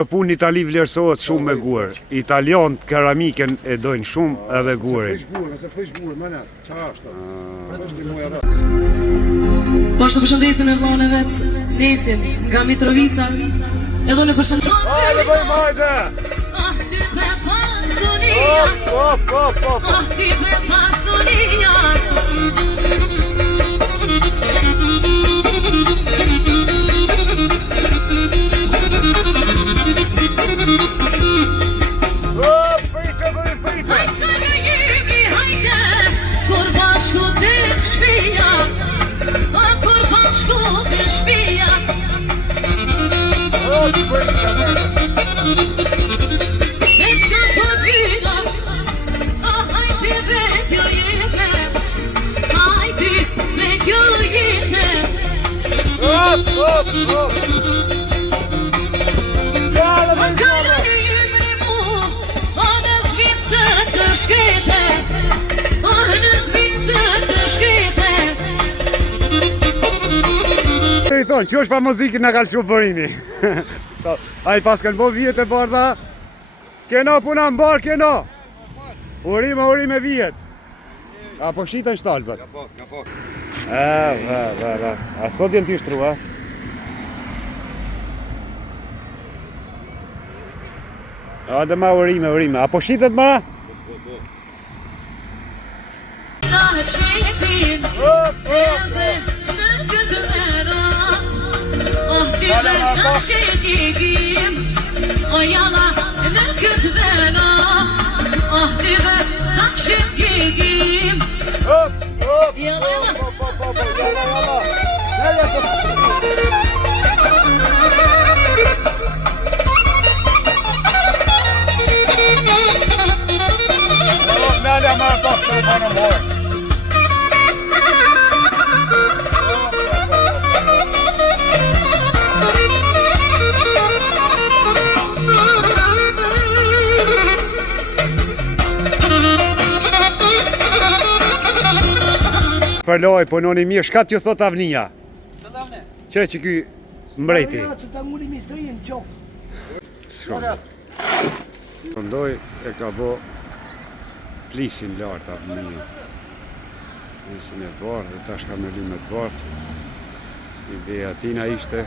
Punë në Itali vlerësohet shumë me gur. Italianët keramiken e dojnë shumë edhe gurin. Po ashtu përshëndesin e vllahun e vet, Nesin, nga Mitrovica. Edhe në përshëndesin. Hajde bëjmë, hajde! Ah, ty me pasunia. Ah, ty me pasunia. I thonë, që është pa muzikën në kalë shumë bërini. A i pas kanë bo vjetë e bardha. Keno puna më barë, keno. Urime vjetë. A po shitën shtalbët. Nga po. A sot jenë t'i shtru, a? A dhe ma urime. A po shitët mëra? Përloj, po noni mirë, shka t'ju thot avnia? Që ky mbreti? Ndoj e ka bo plisin lartë avnia. Nisin e bardhë, dhe tash ka me lyme të bardhë. Ideja tina ishte